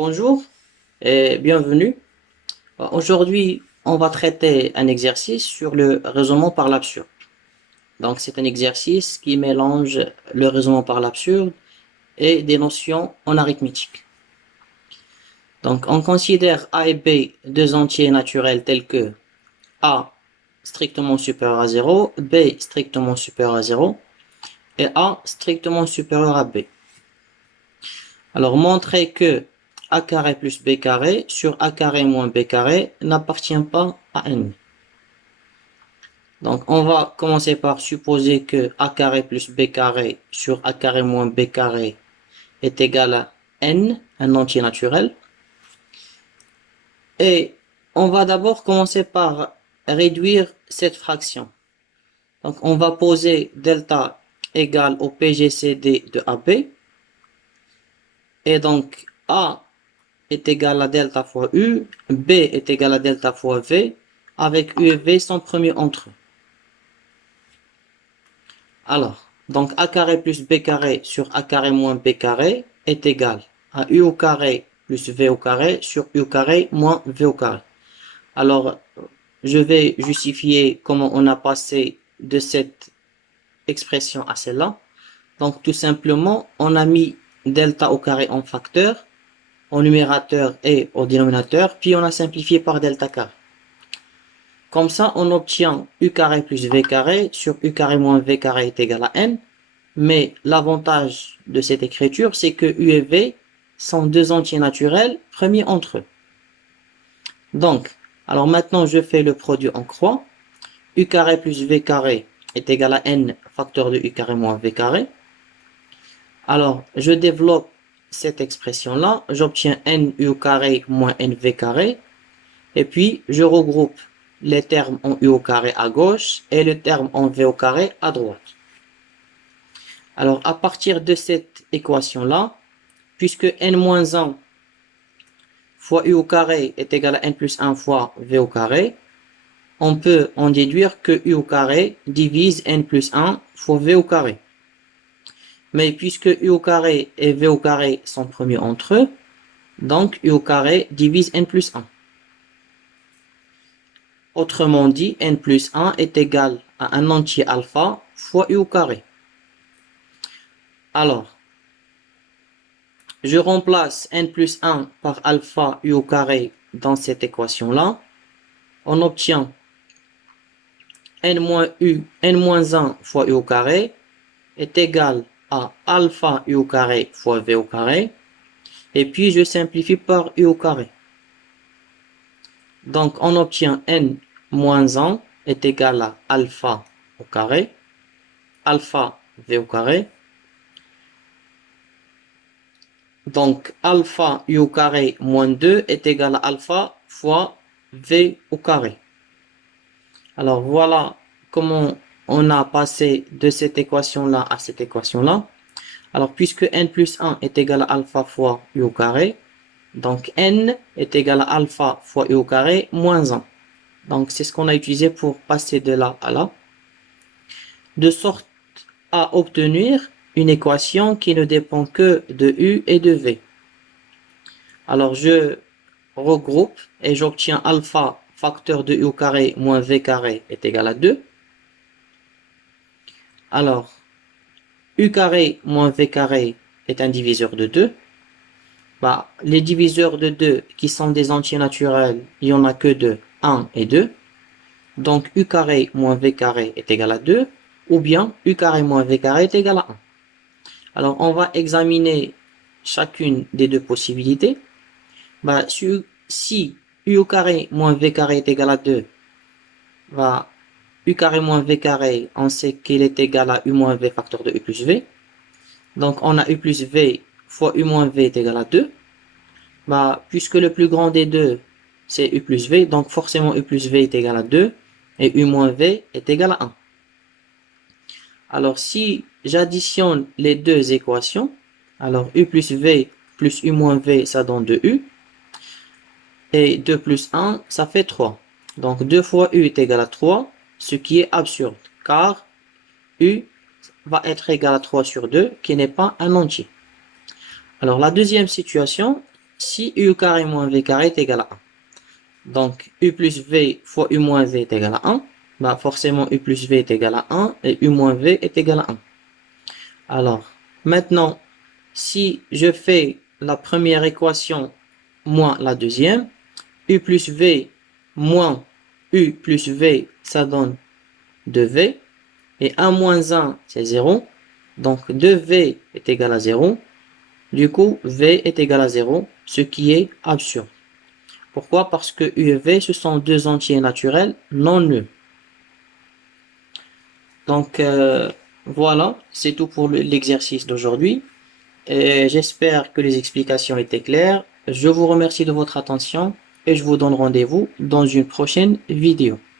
Bonjour et bienvenue. Aujourd'hui, on va traiter un exercice sur le raisonnement par l'absurde. Donc, c'est un exercice qui mélange le raisonnement par l'absurde et des notions en arithmétique. Donc, on considère A et B deux entiers naturels tels que A strictement supérieur à 0, B strictement supérieur à 0 et A strictement supérieur à B. Alors, montrer que a carré plus b carré sur a carré moins b carré n'appartient pas à n. Donc, on va commencer par supposer que a carré plus b carré sur a carré moins b carré est égal à n, un entier naturel. Et on va d'abord commencer par réduire cette fraction. Donc, on va poser delta égale au PGCD de AB. Et donc, A est égal à delta fois U, B est égal à delta fois V, avec U et V sont premiers entre eux. Alors, donc A carré plus B carré sur A carré moins B carré est égal à U au carré plus V au carré sur U au carré moins V au carré. Alors, je vais justifier comment on a passé de cette expression à celle-là. Donc, tout simplement, on a mis delta au carré en facteur, au numérateur et au dénominateur, puis on a simplifié par delta carré. Comme ça, on obtient U carré plus V carré sur U carré moins V carré est égal à N. Mais l'avantage de cette écriture, c'est que U et V sont deux entiers naturels premiers entre eux. Donc, alors maintenant, je fais le produit en croix. U carré plus V carré est égal à N facteur de U carré moins V carré. Alors, je développe cette expression-là. J'obtiens N U au carré moins NV carré. Et puis, je regroupe les termes en U au carré à gauche et le terme en V au carré à droite. Alors, à partir de cette équation-là, puisque n-1 fois U au carré est égal à n plus 1 fois V au carré, on peut en déduire que U au carré divise n plus 1 fois V au carré. Mais puisque U au carré et V au carré sont premiers entre eux, donc U au carré divise n plus 1. Autrement dit, n plus 1 est égal à un entier alpha fois U au carré. Alors, je remplace n plus 1 par alpha U au carré dans cette équation-là. On obtient n-1 fois U au carré est égal à alpha U au carré fois V au carré. Et puis, je simplifie par U au carré. Donc, on obtient n-1 est égal à alpha au carré, alpha V au carré. Donc, alpha U au carré moins 2 est égal à alpha fois V au carré. Alors, voilà comment on a passé de cette équation-là à cette équation-là. Alors, puisque n plus 1 est égal à alpha fois U au carré, donc n est égal à alpha fois U au carré moins 1. Donc, c'est ce qu'on a utilisé pour passer de là à là, de sorte à obtenir une équation qui ne dépend que de U et de V. Alors, je regroupe et j'obtiens alpha facteur de U au carré moins V carré est égal à 2. Alors, U carré moins V carré est un diviseur de 2. Bah, les diviseurs de 2 qui sont des entiers naturels, il n'y en a que de 1 et 2. Donc, U carré moins V carré est égal à 2. Ou bien, U carré moins V carré est égal à 1. Alors, on va examiner chacune des deux possibilités. Bah, si U au carré moins V carré est égal à 2, bah, U carré moins V carré, on sait qu'il est égal à U moins V facteur de U plus V. Donc, on a U plus V fois U moins V est égal à 2. Bah, puisque le plus grand des deux, c'est U plus V, donc forcément U plus V est égal à 2, et U moins V est égal à 1. Alors, si j'additionne les deux équations, alors U plus V plus U moins V, ça donne 2U, et 2 plus 1, ça fait 3. Donc, 2 fois U est égal à 3, ce qui est absurde, car U va être égal à 3 sur 2, qui n'est pas un entier. Alors, la deuxième situation, si u carré moins v carré est égal à 1. Donc, u plus v fois u moins v est égal à 1. Bah, forcément, u plus v est égal à 1 et u moins v est égal à 1. Alors, maintenant, si je fais la première équation moins la deuxième, u plus v moins u plus v, ça donne 2v. Et 1 moins 1, c'est 0. Donc 2v est égal à 0. Du coup, v est égal à 0, ce qui est absurde. Pourquoi? Parce que u et v, ce sont deux entiers naturels non nuls. Donc, voilà, c'est tout pour l'exercice d'aujourd'hui. Et j'espère que les explications étaient claires. Je vous remercie de votre attention et je vous donne rendez-vous dans une prochaine vidéo.